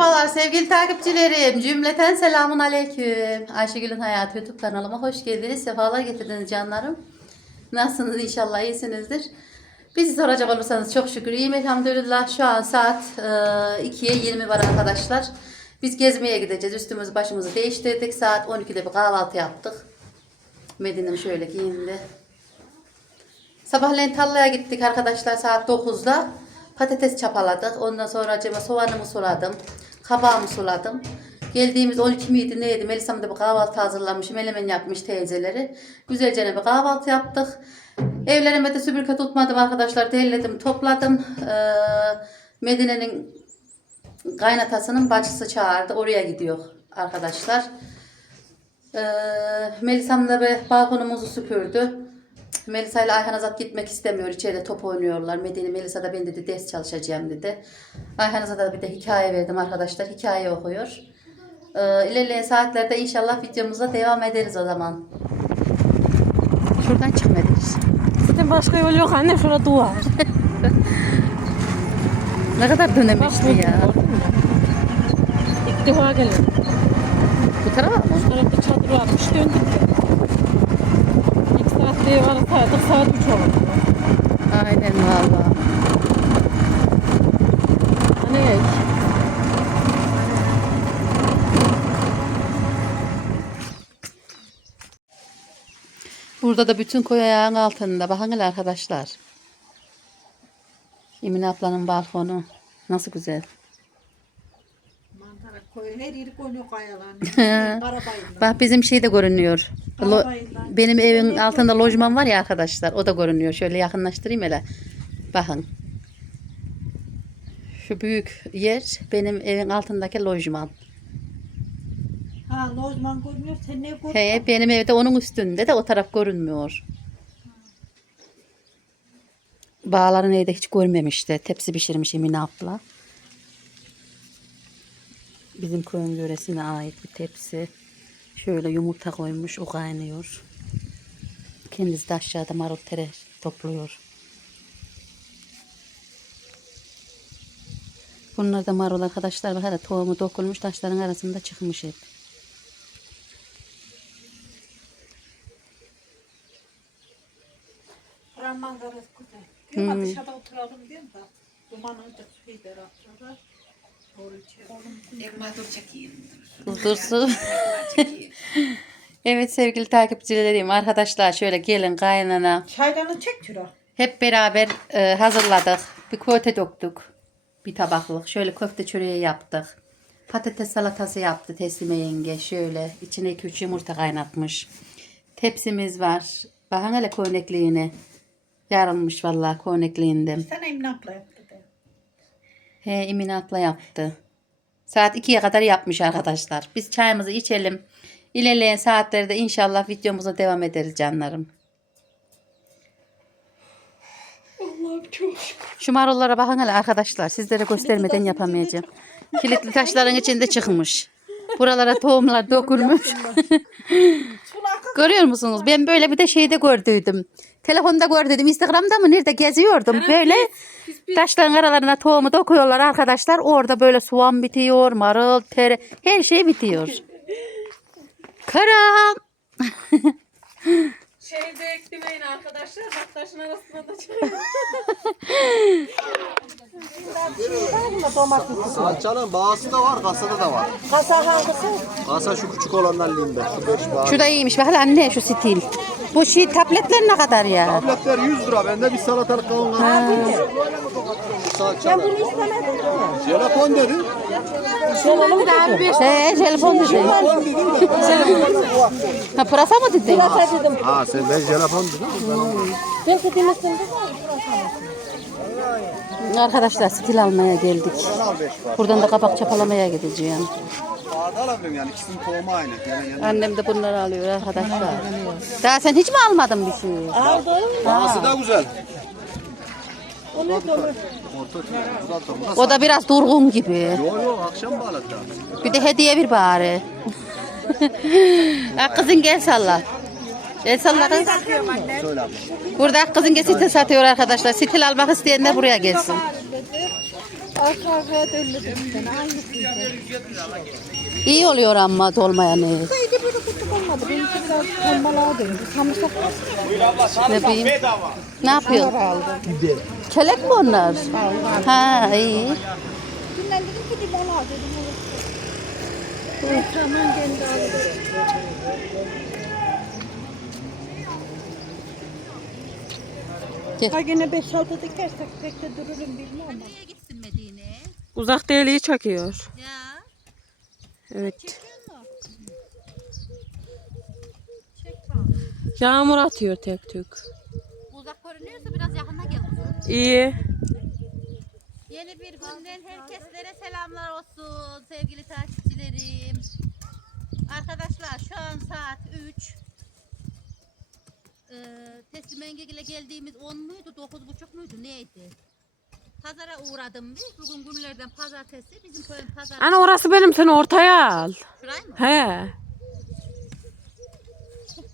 Merhabalar sevgili takipçilerim. Cümleten selamun aleyküm. Ayşegül'ün Hayatı YouTube kanalıma hoş geldiniz. Sefalar getirdiniz canlarım. Nasılsınız inşallah iyisinizdir. Bizi soracak olursanız çok şükür iyiyim elhamdülillah. Şu an saat e, 2'ye 20 var arkadaşlar. Biz gezmeye gideceğiz. Üstümüzü başımızı değiştirdik. Saat 12'de bir kahvaltı yaptık. Medine'm şöyle giyindi. Sabahleyin tarlaya gittik arkadaşlar saat 9'da. Patates çapaladık. Ondan sonra acaba soğanımı suladım. Kabağımı suladım. Geldiğimiz 12 miydi neydi? Melisa'm da bir kahvaltı hazırlamış. Melemen yapmış teyzeleri. Güzelce bir kahvaltı yaptık. Evlerime de süpürge tutmadım arkadaşlar. Derledim, topladım. Ee, Medine'nin kaynatasının bacısı çağırdı. Oraya gidiyor arkadaşlar. Ee, Melisa'm da bir balkonumuzu süpürdü. Melisa ile Ayhan Azat gitmek istemiyor. İçeride top oynuyorlar. Medine Melisa da ben dedi ders çalışacağım dedi. Ayhan Azat'a da bir de hikaye verdim arkadaşlar. Hikaye okuyor. Ee, ilerleyen saatlerde inşallah videomuza devam ederiz o zaman. Şuradan çıkmadınız. Zaten başka yol yok anne şurada duvar. Ne kadar dönemişti ya. İlk defa geliyorum. Bu tarafa mı? Bu tarafta çadır varmış döndük de. Var saydık saat 3 oldu. Aynen valla. Hani Burada da bütün koy ayağın altında. Bakın hele arkadaşlar. Emine ablanın balkonu. Nasıl güzel. Mantara koyu her yeri koyuyor. Arabayla. Bak bizim şey de görünüyor. Lo- Arabayla. benim evin altında lojman var ya arkadaşlar. O da görünüyor. Şöyle yakınlaştırayım hele. Bakın. Şu büyük yer benim evin altındaki lojman. Ha lojman görmüyor sen ne görüyorsun? He, benim evde onun üstünde de o taraf görünmüyor. Bağların evde hiç görmemişti. Tepsi pişirmiş Emine abla. Bizim köyün yöresine ait bir tepsi. Şöyle yumurta koymuş, o kaynıyor. Kendisi de aşağıda marul tere topluyor. Bunlar da marul arkadaşlar. Bak hele tohumu dokunmuş taşların arasında çıkmış hep. Buranın manzarası güzel. Hmm. dışarıda oturalım diyorum da. Duman olacak su gider aşağıda. Kızdırsı. evet sevgili takipçilerim arkadaşlar şöyle gelin kaynana Çaydanı çek çıra. hep beraber e, hazırladık. Bir köfte döktük. Bir tabaklık. Şöyle köfte çöreği yaptık. Patates salatası yaptı Teslime yenge. Şöyle içine 2-3 yumurta kaynatmış. Tepsimiz var. Bakın hele koynekliğine. Yarılmış vallahi koynekliğinde. Sen Emine abla yaptı de. He Emine abla yaptı. Saat 2'ye kadar yapmış arkadaşlar. Biz çayımızı içelim. İlerleyen saatlerde inşallah videomuza devam ederiz canlarım. Allah'ım çok Şu marullara bakın hele arkadaşlar. Sizlere göstermeden yapamayacağım. Kilitli taşların içinde çıkmış. Buralara tohumlar dökülmüş. Görüyor musunuz? Ben böyle bir de şeyde gördüydüm. Telefonda gördüydüm. Instagram'da mı nerede geziyordum. Böyle taşların aralarına tohumu dokuyorlar arkadaşlar. Orada böyle soğan bitiyor, marul, tere, her şey bitiyor. Karam. Şeyde eklemeyin arkadaşlar. Bak taşın arasında da çıkıyor. Salçanın bağısı da var, kasada da var. kasa hangisi? Kasa şu küçük olanlar linde. Şu beş bağ. Şu da iyiymiş. Bak hele anne şu stil. Bu şey tabletler ne kadar ya? Tabletler 100 lira. Bende bir salatalık kavun var. Salçalı. Jelapon dedin. He, telefon dedi. Jelapon dedin de. Ha pırasa mı dedin? Ha sen ben jelapon dedim. Ben dediğim üstünde Arkadaşlar stil almaya geldik. Buradan da kabak çapalamaya gideceğim. Bağda alabilirim yani. İkisinin tohumu aynı. Yani, yani. Annem de bunları alıyor arkadaşlar. Daha sen hiç mi almadın bir şey? Bağısı da güzel. O da biraz durgun gibi. Yok yok akşam bağladı. Bir de hediye bir bari. Kızın gel salla. El salla kız. Söyle abla. Burada kızın stil satıyor arkadaşlar. Stil almak isteyenler buraya gelsin. Arka arkaya. İyi oluyor ama dolmayanı. Neydi böyle kutu olmadı. Benimki biraz tombalığa döndü. Samırsak Ne aldım. Kelek mi onlar? Ha iyi. Dünden dedim ki limon al dedim. Kendi. Gel. Ha yine 5-6 dikersek pek de dururum bilmem ama. Nereye gitsin Medine? Uzak deliği çekiyor. Ya. Evet. Çek bak. Yağmur atıyor tek tük. Uzak görünüyorsa biraz yakına gel kızım. İyi. Yeni bir günden herkeslere selamlar olsun sevgili takipçilerim. Arkadaşlar şu an saat 3. Ee, teslim engegile geldiğimiz 10 muydu 9.30 muydu neydi? Pazara uğradım bir. Bugün günlerden pazartesi. Bizim köyün pazarı. Ana orası benim sen ortaya al. Şurayı mı? He.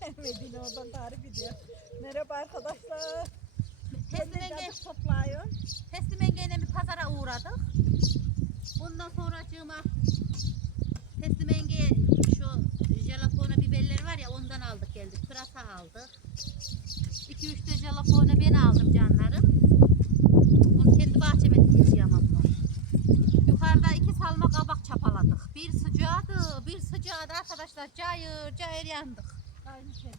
Medine oradan tarif ediyor. Merhaba arkadaşlar. Teslim enge, Gadık toplayın. teslim engeyle bir pazara uğradık. Ondan sonra cığıma teslim enge şu jalapona biberleri var ya ondan aldık geldik. Pırasa aldık. 2-3 de jalapona ben aldım canlarım. Bunu kendi bahçeme dikeceğim ama. Yukarıda iki salma kabak çapaladık. Bir sıcağdı, bir sıcağdı arkadaşlar. Cayır cayır yandık. Aynı şey.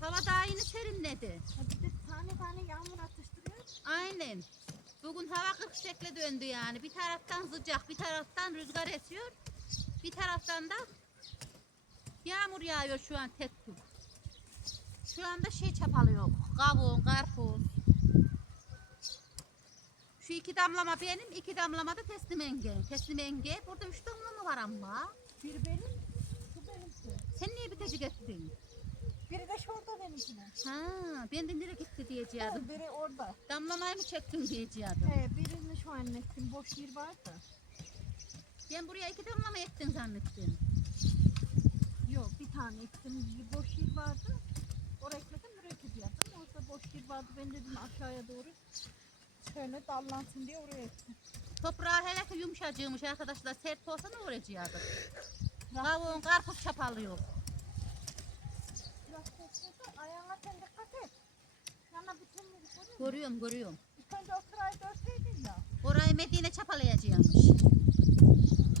Hava daha yeni serinledi. Hadi de tane tane yağmur atıştırıyor. Aynen. Bugün hava 40 şekle döndü yani. Bir taraftan sıcak, bir taraftan rüzgar esiyor. Bir taraftan da yağmur yağıyor şu an tek tük. Şu anda şey çapalıyor. Kavun, karpuz. Şu iki damlama benim, iki damlama da teslim enge. Teslim enge. Burada üç damlama var ama. Bir benim, şu benimki. Sen niye bitecik ettin? Biri de şurada benimkine. Ha, ben de nereye gitti diyeceğim. Biri orada. Damlamayı mı çektin diyeceğim. He, birini şu an ettim. Boş yer var da. Ben buraya iki damlama ektin zannettim. Yok bir tane ektim. Bir boş yer vardı. Oraya ekledim buraya ekledim. Orada boş yer vardı. Ben dedim aşağıya doğru şöyle dallansın diye oraya ektim. Toprağı hele ki yumuşacığımış arkadaşlar. Sert olsa ne uğraşacaktı? Kavun, karpuz çapalıyor. Ayağına sen dikkat et. Yana bütün yeri koruyor. Görüyorum, görüyorum. İlk önce o sırayı dörtseydin ya. Orayı Medine çapalayacakmış.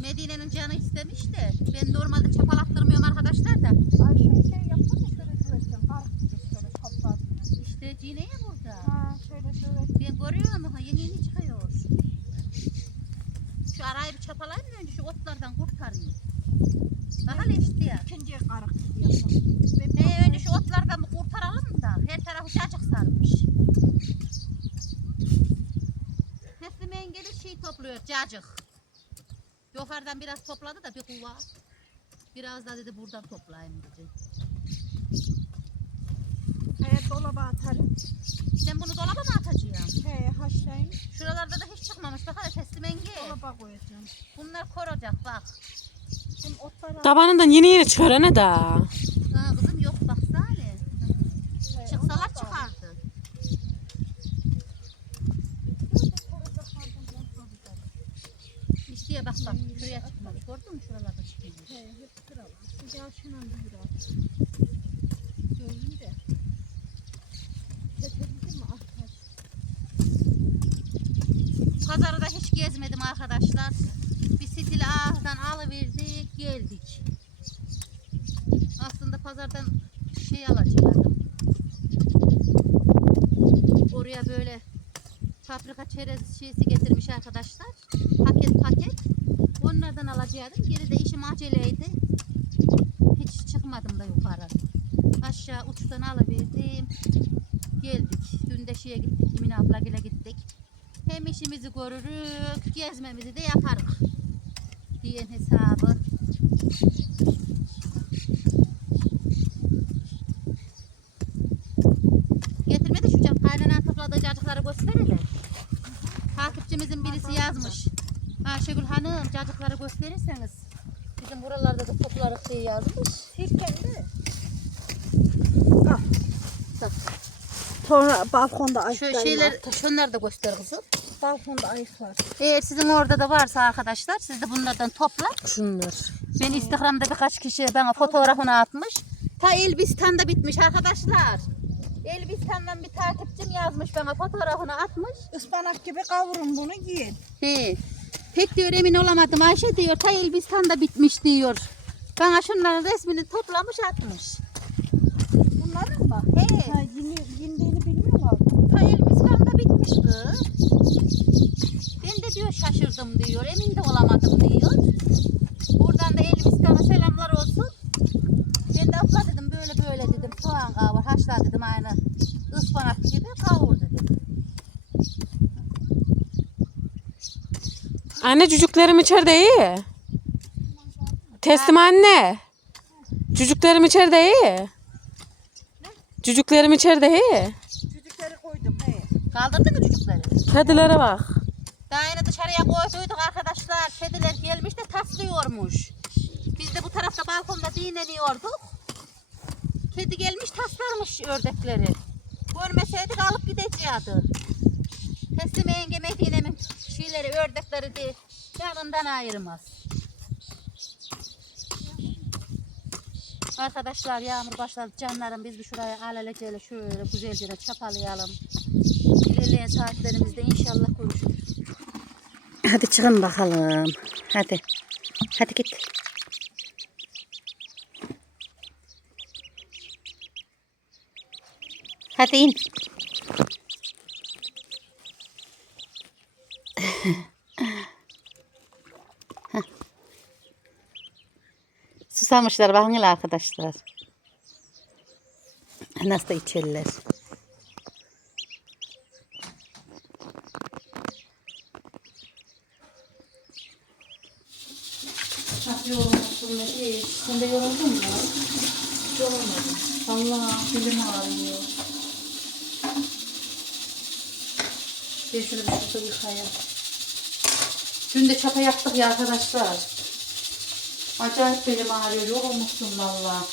Medine'nin canı istemiş de ben normalde çapalattırmıyorum arkadaşlar da. Ayşe şey yapsana şöyle düzelteceğim. Karık gibi şöyle. İşte Cine ya burada. Ha şöyle şöyle. Ben görüyorum ama yeni yeni çıkıyor. Şu arayı bir çapalayayım da önce şu otlardan kurtarayım. Daha ne işte ya. İkinciye karık yapalım. He, önce şu otlardan bir kurtaralım da her tarafı cacık sarmış. Teslim engeli şey topluyor cacık. Yukarıdan biraz topladı da bir kuva. Biraz da dedi buradan toplayayım dedi. He dolaba atarım. Sen bunu dolaba mı atacaksın? He haşlayayım. Şuralarda da hiç çıkmamış. Bak hele teslim engel. Dolaba koyacağım. Bunlar koracak bak. Otları Tabanından yeni yeni çıkar ne da. Ha, kızım yok baksana. He, Çıksalar onları da çıkardı. İşte ya bak bak şuraya çıkmamış. Gördün mü şuralarda çıkıyor. He hep sıralar. Gel şuna da biraz. Gördün de. Getirdin mi ahtar? Pazarı da hiç gezmedim arkadaşlar. Bir stil ağızdan alıverdik geldik. Aslında pazardan alacaktım. Oraya böyle paprika çerez şeysi getirmiş arkadaşlar. Paket paket. Onlardan alacaktım. Geri de işim aceleydi. Hiç çıkmadım da yukarı. Aşağı uçtan alıverdim. Geldik. Dün de şeye gittik. Emine ablagile gittik. Hem işimizi görürük, gezmemizi de yaparız. Diyen hesabı. Toplarız diye yazmış. Sirkendi. Bak. Sonra balkonda Şu açtayım. şeyler, şunları da göster kızım. balkonda ayık var. Eğer sizin orada da varsa arkadaşlar siz de bunlardan topla. Şunlar. Ben Instagram'da birkaç kişi bana fotoğrafını atmış. Ta Elbistan'da bitmiş arkadaşlar. Elbistan'dan bir takipçim yazmış bana fotoğrafını atmış. Ispanak gibi kavurun bunu yiyin. He. Pek diyor emin olamadım. Ayşe diyor ta Elbistan'da bitmiş diyor. Bana şunların resmini toplamış atmış. Bunların mı? He. Ha, yeni, yendiğini bilmiyor mu? Ta Elbistan'da bitmiş kız. Ben de diyor şaşırdım diyor. Emin de olamadım diyor. Buradan da Elbistan'a selamlar olsun. Ben de abla dedim böyle böyle dedim. Soğan kavur haşla dedim aynı ıspanak gibi kavur dedim. Anne çocuklarım içeride iyi. Teslim anne. Çocuklarım içeride iyi. Çocuklarım içeride iyi. Çocukları koydum. He. Kaldırdı mı çocukları? Kedilere bak. Daha yine dışarıya koyduyduk arkadaşlar. Kediler gelmiş de taslıyormuş. Biz de bu tarafta balkonda dinleniyorduk. Kedi gelmiş taslarmış ördekleri. Görmeseydik alıp gideceğiydi. Teslim yenge Medine'min şeyleri ördekleri de yanından ayırmaz. Arkadaşlar yağmur başladı canlarım biz bir şuraya alelacele şöyle güzelce çapalayalım. İlerleyen saatlerimizde inşallah görüşürüz. Hadi çıkın bakalım. Hadi. Hadi git. Hadi in. Susamışlar bakın hele arkadaşlar. Nasıl da içerler. Sen de yoruldun mu? Yorulmadım. Allah dilim ağrıyor. Bir şöyle bir şurada yıkayayım. Dün de çapa yaptık ya arkadaşlar. Acayip belim ağrıyor. Yorulmuşsun valla.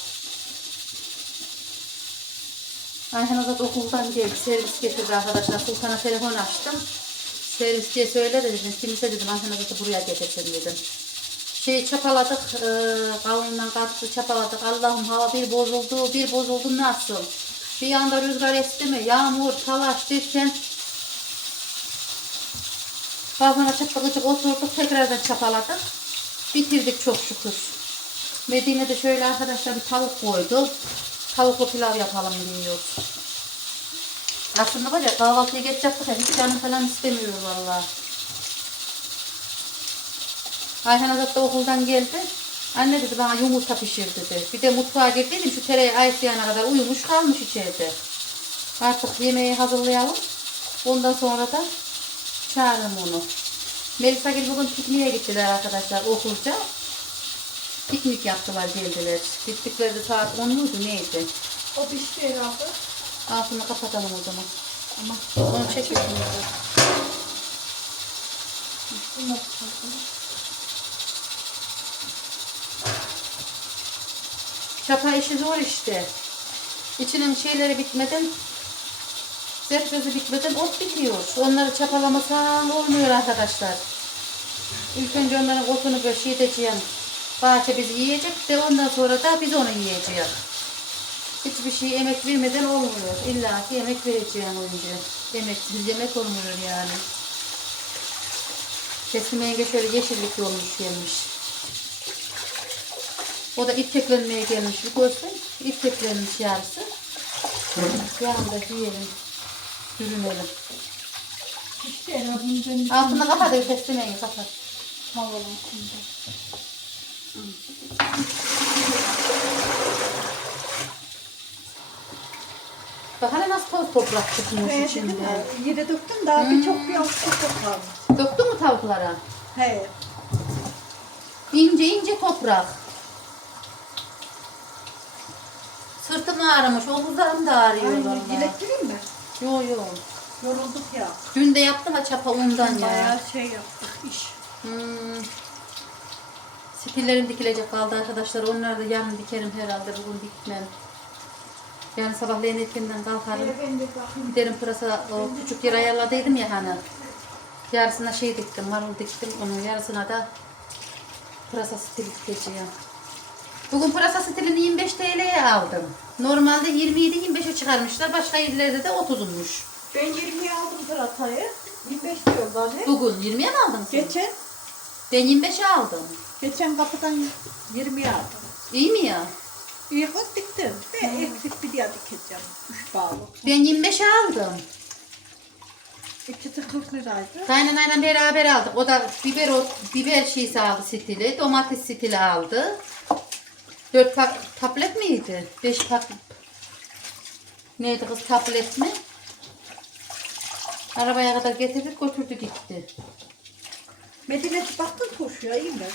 Ayhan Azat okuldan geldi. Servis getirdi arkadaşlar. Sultan'a telefon açtım. Servisçiye söyle de dedim. Kimse dedim Ayhan Azat'ı buraya getirsin dedim şey çapaladık, e, kavundan katlı çapaladık. Allah'ım hava bir bozuldu, bir bozuldu nasıl? Bir anda rüzgar esti mi, yağmur, talaş derken kavuna çıktık oturduk, tekrardan çapaladık. Bitirdik çok şükür. Medine'de şöyle arkadaşlar bir tavuk koydu. Tavuklu pilav yapalım diyor. Aslında var ya kahvaltıya ya hiç canım falan istemiyor vallahi. Ayhan Azat da okuldan geldi. Anne dedi bana yumurta pişir dedi. Bir de mutfağa girdiydim şu tereyağı ayıklayana kadar uyumuş kalmış içeride. Artık yemeği hazırlayalım. Ondan sonra da çağırırım onu. Melisa Gül bugün pikniğe gittiler arkadaşlar okulca. Piknik yaptılar geldiler. Gittikleri de saat 10 muydu neydi? O pişti herhalde. Altını kapatalım o zaman. Ama onu çekelim. Çapa işi zor işte. İçinin şeyleri bitmeden, zepsesi bitmeden ot bitiyor. Onları çapalamasan olmuyor arkadaşlar. İlk önce onların otunu böyle. Bahçe bizi yiyecek de ondan sonra da biz onu yiyeceğiz. Hiçbir şey emek vermeden olmuyor. İlla ki emek vereceğim önce. Emeksiz yemek olmuyor yani. Teslim yenge şöyle yeşillik olmuş gelmiş. O da ipteklenmeye gelmiş bir görsün. İpteklenmiş yarısı. Yanında yiyelim. Sürünelim. Ben bir Altını kapat teslim yenge kapat. havalı. Bak hele nasıl toz toprak çıkmış içinde. Yere döktüm daha birçok bir altı kalmış. Döktün mü tavuklara? He. İnce ince toprak. Sırtım ağrımış, omuzlarım da ağrıyor Ay, valla. dilektireyim mi? Yo yo. Yorulduk ya. Dün de yaptım ha çapa undan ya. Bayağı şey yaptık iş. Hmm. Spillerim dikilecek kaldı arkadaşlar. Onları da yarın dikerim herhalde. Bugün dikmem. Yani sabahleyin erkenden kalkarım. Giderim pırasa o küçük yer ayarladıydım ya hani. Yarısına şey diktim, marul diktim. Onun yarısına da pırasa stili dikeceğim. Bugün pırasa stilini 25 TL'ye aldım. Normalde 27-25'e çıkarmışlar. Başka yerlerde de 30'umuş. Ben 20'ye aldım pıratayı. 25 diyorlar ne? Bugün 20'ye mi aldın sen? Geçen, Ben 25'e aldım. geçen kapıdan 20'ye aldım. İyi mi ya? İyi kız diktim. Ve eksik bir diye dikeceğim. Üç bağlı. Ben 25'e aldım. İkisi 40 liraydı. Kaynanayla beraber aldık. O da biber o biber şeysi aldı stili. Domates stili aldı. 4 pak tablet miydi? 5 pak neydi kız tablet mi? Arabaya kadar getirdik götürdü gitti. Medine baktın turşuya iyi mi?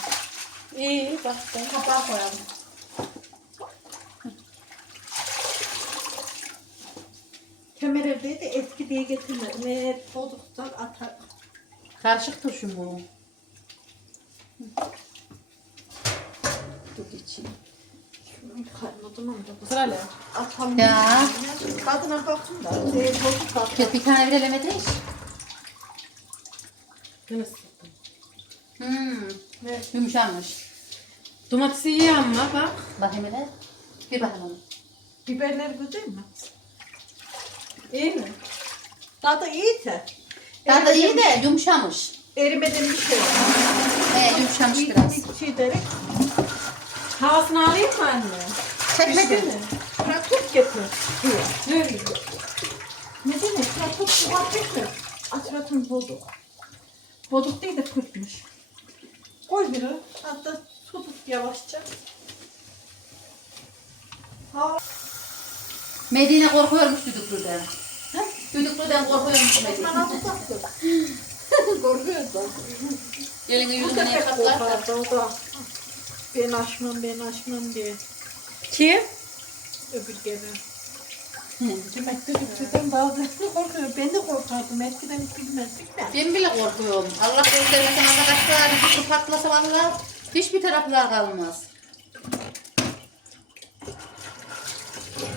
İyi baktım. Kapağı koyalım. Kemer evdeydi eski diye getirmedim. Eğer bozuksan atar. Karışık turşu bu. Dur geçeyim. Şunu kaynadım ama da Sırayla. Ya. Kadına baktım da. Bozuk atar. Bir, tane verelemedi hiç. Yine sıktım. Hmm. Ne? Yumuşamış. Domatesi iyi ama bak. Bakayım hele. Bir bakalım. Biberler güzel mi? İyi mi? Tadı iyiyse. Tadı iyi de yumuşamış. Erimeden bir şey yok. He yumuşamış biraz. şey. Havasını alayım mı anne? Çekmedin mi? Pratik getir. diyor. Dur. Ne demek? Pratik suvat getir. Açratın bozuk. Bozuk değil de kırpmış. Koy bir Hatta su tut yavaşça. Ha, Medine korkuyormuş düdüklüden. Düdüklüden korkuyormuş Medine. bana tutaktır. Korkuyordu. Elini yüzüne sefer yakaklar. korkardı o da. Ben açmam, ben açmam diye. Kim? Öbür gene. Demek düdüklüden bazıları korkuyor. Ben de korkardım. Eskiden hiç bilmezdik de. Ben bile korkuyorum. Allah göstermesin arkadaşlar. Düdüklü patlasa valla hiçbir taraflar kalmaz.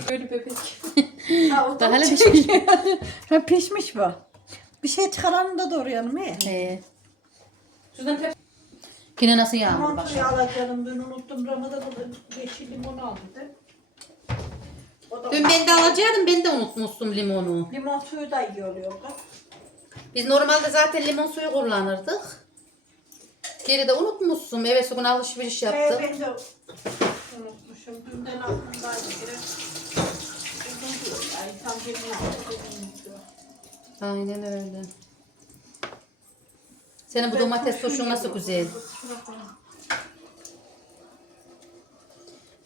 Böyle bebek. Ha, o Daha da hele çek. pişmiş. ha, pişmiş bu. Bir şey çıkaranı da doğrayalım he. He. Şuradan tep. Yine nasıl yağmur bak. Mantığı alacağım. Dün unuttum. Ramazan'da da yeşil limon aldı. O da Dün ben de alacaktım. Ben de unutmuştum limonu. Limon suyu da iyi oluyor. Biz normalde zaten limon suyu kullanırdık. Geri de unutmuşsun. Eve sokun alışveriş Ee, yaptık. ben de unutmuşum. Dünden aklımdaydı. Biraz uzun diyor. Yani tam bir unutuyor. Aynen öyle. Senin bu domates turşun nasıl güzel.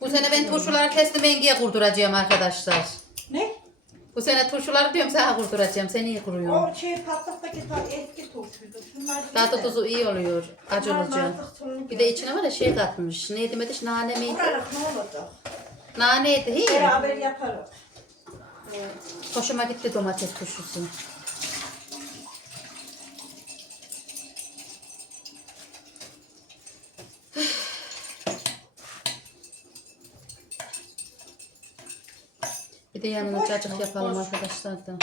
Bu sene ben turşuları kestim Engi'ye kurduracağım arkadaşlar. Ne? Bu sene turşuları diyorum sana kurduracağım. Sen iyi kuruyorsun. O şey patlaktaki ta eski turşuydu. Şunlar değil de. tuzu iyi oluyor. Acı Bunlar olacak. turuncu. Bir de içine var ya şey katmış. Neydi Mediş? Nane miydi? Vurarak ne olacak? Naneydi. Hi. Beraber yaparız. Hoşuma gitti domates turşusu. Bir de yanına cacık yapalım arkadaşlar da.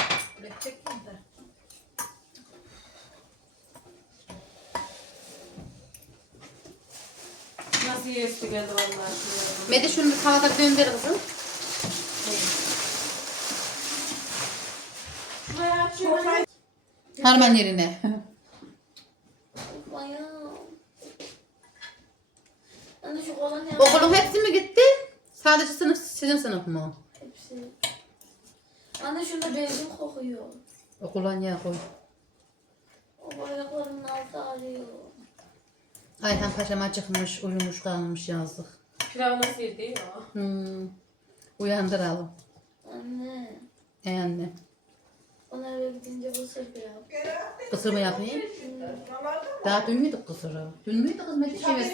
Nasıl yesti geldi vallahi. Medi şunu bir tavada döndür kızım. Harman yerine. Okulun hepsi mi gitti? Sadece sınıf sizin sınıf mı? hepsi. Anne şunda benzin kokuyor. Okulun ya koy. O bayrakların altı ağrıyor. Ayhan Paşam acıkmış, uyumuş kalmış yazdık. Pilav nasıl yedi ya? Hmm. Uyandıralım. Anne. Ey anne. Bana eve gidince bu sırf yap. Kısır mı yapayım? Daha dün müydü kısırı? Dün müydü kız Medi şeves?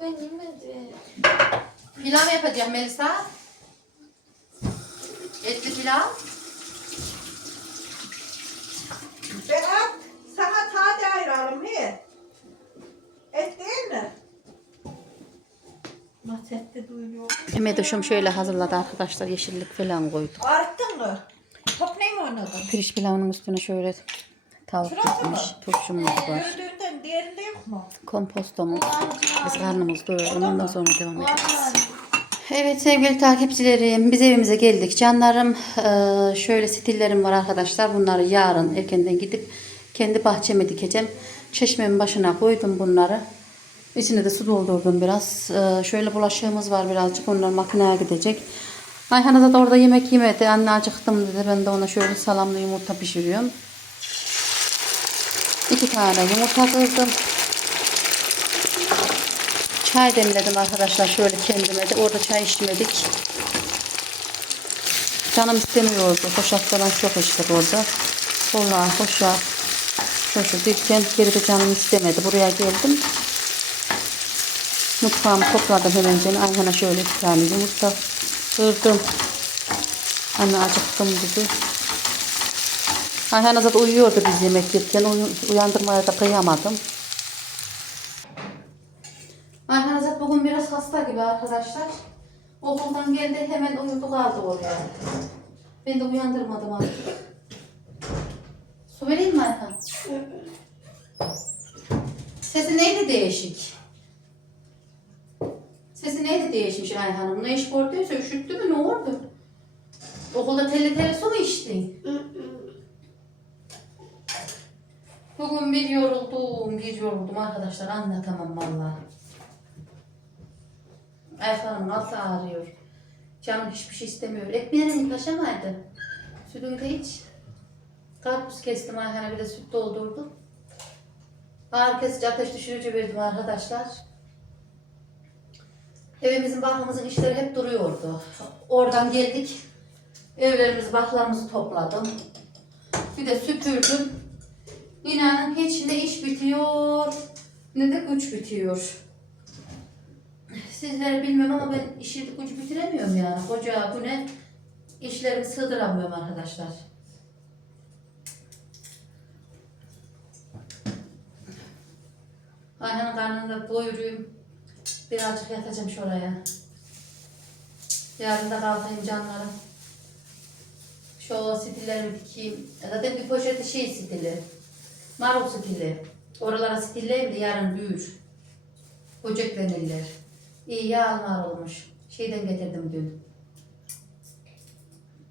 Ben yemedim. Pilav yapacağım Melisa. Etli pilav. Berat, sana taze ayıralım he. Et değil mi? Masette duyuluyor. Medoşum şöyle hazırladı arkadaşlar. Yeşillik falan koydu. Arttın mı? Top ne mi oynadın? Pirinç pilavının üstüne şöyle Tavuk gitmiş. Turşumuz var. Gördüğünden diğerinde yok mu? Kompostomuz. Biz karnımızı doyuralım. Ondan sonra devam ederiz. Evet sevgili takipçilerim biz evimize geldik. Canlarım eee, şöyle stillerim var arkadaşlar. Bunları yarın erkenden gidip kendi bahçeme dikeceğim. Çeşmemin başına koydum bunları. İçine de su doldurdum biraz. Eee, şöyle bulaşığımız var birazcık onlar makineye gidecek. Ayhan da orada yemek yemedi. Anne acıktım dedi. Ben de ona şöyle salamlı yumurta pişiriyorum. İki tane yumurta kırdım Çay demledim arkadaşlar şöyle kendime de. Orada çay içmedik. Canım istemiyordu. Hoşaf falan çok içtik orada. Kola, hoşaf, şoşu derken geri de canım istemedi. Buraya geldim. Mutfağımı topladım hemen. Ayhan'a şöyle bir tane yumurta kırdım. Anne acıktım dedi. Ayhan zaten uyuyordu biz yemek yerken. Uy- uyandırmaya da kıyamadım. Ayhan Azat bugün biraz hasta gibi arkadaşlar. Okuldan geldi hemen uyudu kaldı oraya. Ben de uyandırmadım artık. Su vereyim mi Ayhan? Sesi neydi değişik? Sesi neydi değişmiş Ayhan'ım? Ne iş gördüyse üşüttü mü ne oldu? Okulda telli telli su mu içtin? Bugün bir yoruldum, bir yoruldum arkadaşlar anlatamam vallahi. Ayaklarımın altı ağrıyor. Canım hiçbir şey istemiyor. Ekmeğini taşamaydı. Sütünü de iç. Karpuz kestim Ayhan'a bir de süt doldurdum. Ağrı kesici ateş düşürücü verdim arkadaşlar. Evimizin bakımızın işleri hep duruyordu. Oradan geldik. Evlerimizi, baklarımızı topladım. Bir de süpürdüm. İnanın hiç ne iş bitiyor ne de güç bitiyor. Sizler bilmem ama ben işi gücü bitiremiyorum yani. Koca güne işlerimi sığdıramıyorum arkadaşlar. Ayhan'ın karnını doyurayım. Birazcık yatacağım şuraya. Yarın da kalkayım canlarım. Şu stillerimi dikeyim. Zaten bir poşeti şey stili. Marul stili. Oralara stilleyim de yarın büyür. Böceklenirler. İyi yağlar olmuş. Şeyden getirdim dün.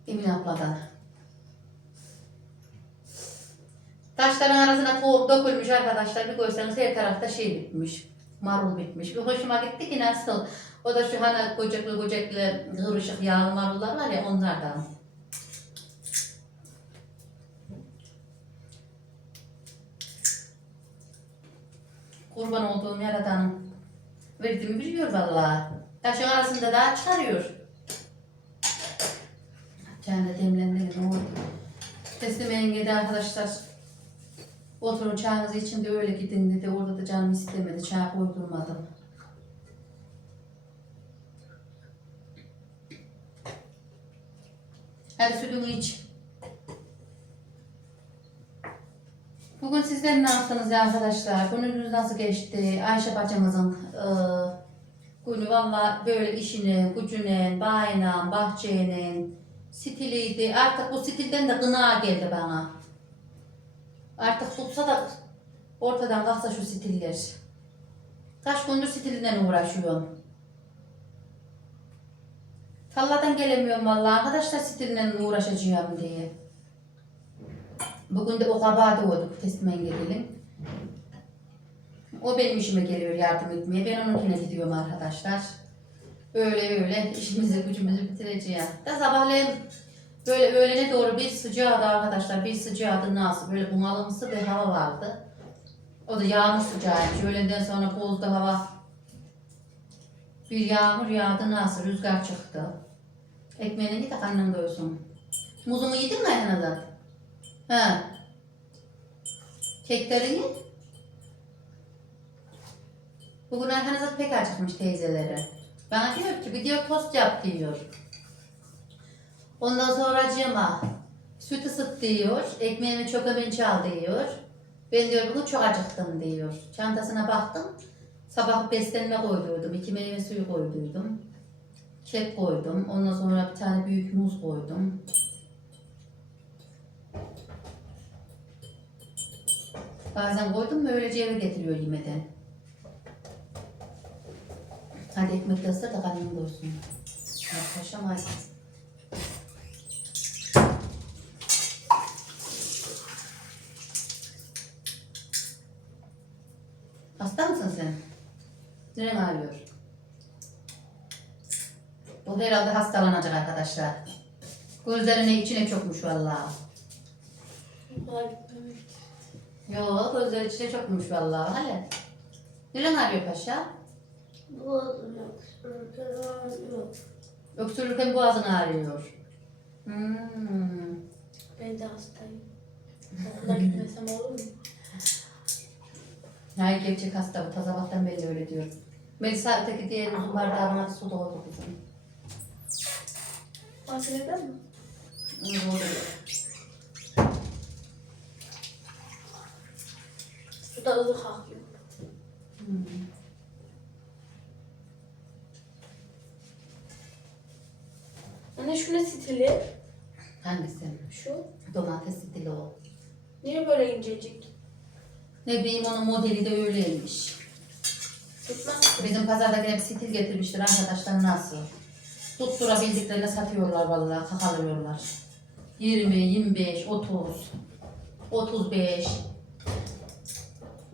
Emin abladan. Taşların arasına tohum dökülmüş arkadaşlar. Bir görseniz her tarafta şey bitmiş. Marul bitmiş. Bir hoşuma gitti ki nasıl. O da şu hani kocaklı kocaklı kıvırcık yağlı marullar var ya onlardan. Kurban olduğum yaradanım. Verdiğimi biliyor vallahi. Taşın arasında daha çıkarıyor. Çayını demlenmeli ne oldu? Teslim engedi arkadaşlar. Oturun çayınızı için de öyle gidin dedi. Orada da canım istemedi. Çay koydurmadım. Hadi sütünü iç. Bugün sizler ne yaptınız ya arkadaşlar? Gününüz nasıl geçti? Ayşe bacımızın e, günü valla böyle işinin, gücünün, bayının, bahçenin stiliydi. Artık bu stilden de gına geldi bana. Artık tutsa da ortadan kalksa şu stiller. Kaç gündür stilinden uğraşıyorum. Talladan gelemiyorum vallahi arkadaşlar stilinden uğraşacağım diye. Bugün de o kabağa doğduk teslim engelleyelim. O benim işime geliyor yardım etmeye. Ben onunkine gidiyorum arkadaşlar. Öyle öyle işimizi gücümüzü bitireceğiz. Da sabahleyin böyle öğlene doğru bir sıcağıydı arkadaşlar. Bir sıcağıydı nasıl böyle bunalımsı bir hava vardı. O da yağmur sıcağıymış. Öğleden sonra bozdu hava. Bir yağmur yağdı nasıl rüzgar çıktı. Ekmeğini git karnın doysun. Muzunu yedin mi Ayhan'dan? Ha. Keklerini? Bugün Azat pek acıkmış teyzeleri. Bana diyor ki bir diyor tost yap diyor. Ondan sonra cima süt ısıt diyor. Ekmeğimi çok hemen çal diyor. Ben diyor bugün çok acıktım diyor. Çantasına baktım. Sabah beslenme koyduydum. iki meyve suyu koyduydum. Kek koydum. Ondan sonra bir tane büyük muz koydum. Bazen koydum mu öylece eve getiriyor yemeden. Hadi ekmek de ısır da karnım doysun. Hadi. Hasta mısın sen? Neren ağrıyor? Bu herhalde hastalanacak arkadaşlar. Gözlerine içine çökmüş vallahi. Gitmemiş. Yo gözleri içine çökmüş vallahi. Hadi. Neren ağrıyor paşa? Sırtım yok. Öksürürken boğazın ağrıyor. Hmm. Ben de hastayım. Okula gitmesem olur mu? Hayır gerçek hasta bu. Ta sabahtan beri öyle diyor. Melisa öteki diğer uzun bardağına su doldu kızım. Makineden mi? Onu ılık akıyor. Hmm. Anne şu ne stili? Hangisi? Şu. Domates stili o. Niye böyle incecik? Ne bileyim onun modeli de öyleymiş. Tutmaz. Bizim pazardaki bir stil getirmiştir arkadaşlar nasıl? Tutturabildiklerine satıyorlar vallahi kakalıyorlar. 20, 25, 30, 35.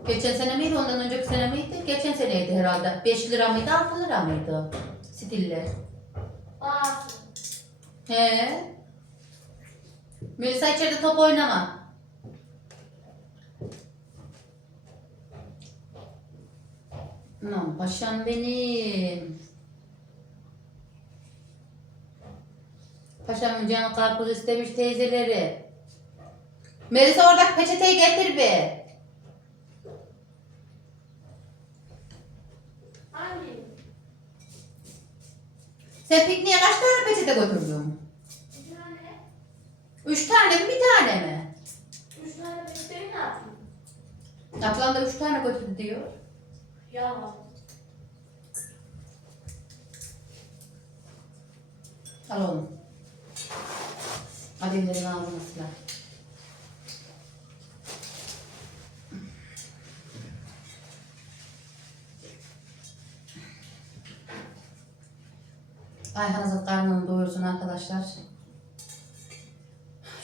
Geçen sene miydi ondan önceki sene miydi? Geçen seneydi herhalde. 5 lira mıydı 6 lira mıydı? Stiller. Aa. He. Melisa içeride top oynama. Aman paşam benim. Paşamın canı karpuz istemiş teyzeleri. Melisa oradaki peçeteyi getir be. Sen pikniğe kaç tane peçete götürdün? Bir tane. Üç tane mi bir tane mi? Üç tane bekleyin ne yapayım? Ablam da üç tane götürdü diyor. Ya. Al onu. Hadi ellerini ağzına silah. Ayhan'ın karnını doyursun arkadaşlar.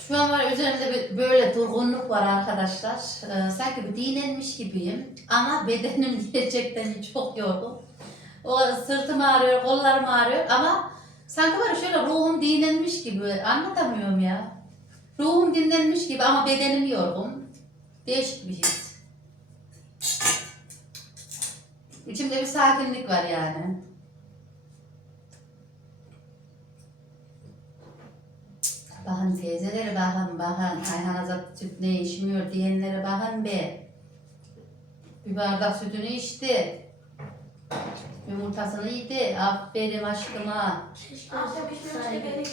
Şu an var üzerimde böyle durgunluk var arkadaşlar. Ee, sanki bir dinlenmiş gibiyim. Ama bedenim gerçekten çok yorgun. O sırtım ağrıyor, kollarım ağrıyor ama sanki var şöyle ruhum dinlenmiş gibi. Anlatamıyorum ya. Ruhum dinlenmiş gibi ama bedenim yorgun. Değişik bir his. İçimde bir sakinlik var yani. Bakın teyzeleri bakın bakın Ayhan Azat süt ne içmiyor diyenlere bakın be. Bir bardak sütünü içti. Yumurtasını yedi. Aferin aşkıma. Akşam gelip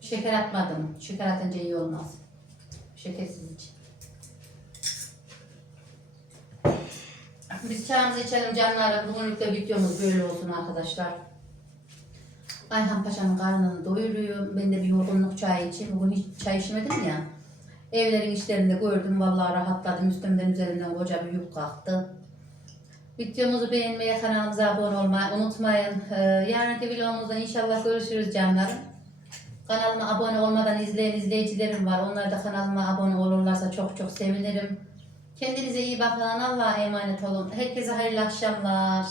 Şeker atmadım. Şeker atınca iyi olmaz. Şekersiz iç. Biz çayımızı içelim canlarım. Bugünlük de videomuz böyle olsun arkadaşlar. Ayhan Paşa'nın karnını doyuruyor. Ben de bir yorgunluk çayı içeyim. Bugün hiç çay içmedim ya. Evlerin işlerinde gördüm. Vallahi rahatladım. Üstümden üzerinden koca bir yük kalktı. Videomuzu beğenmeyi, kanalımıza abone olmayı unutmayın. Ee, yarınki vlogumuzda inşallah görüşürüz canlarım. Kanalıma abone olmadan izleyen izleyicilerim var. Onlar da kanalıma abone olurlarsa çok çok sevinirim. Kendinize iyi bakın. Allah'a emanet olun. Herkese hayırlı akşamlar.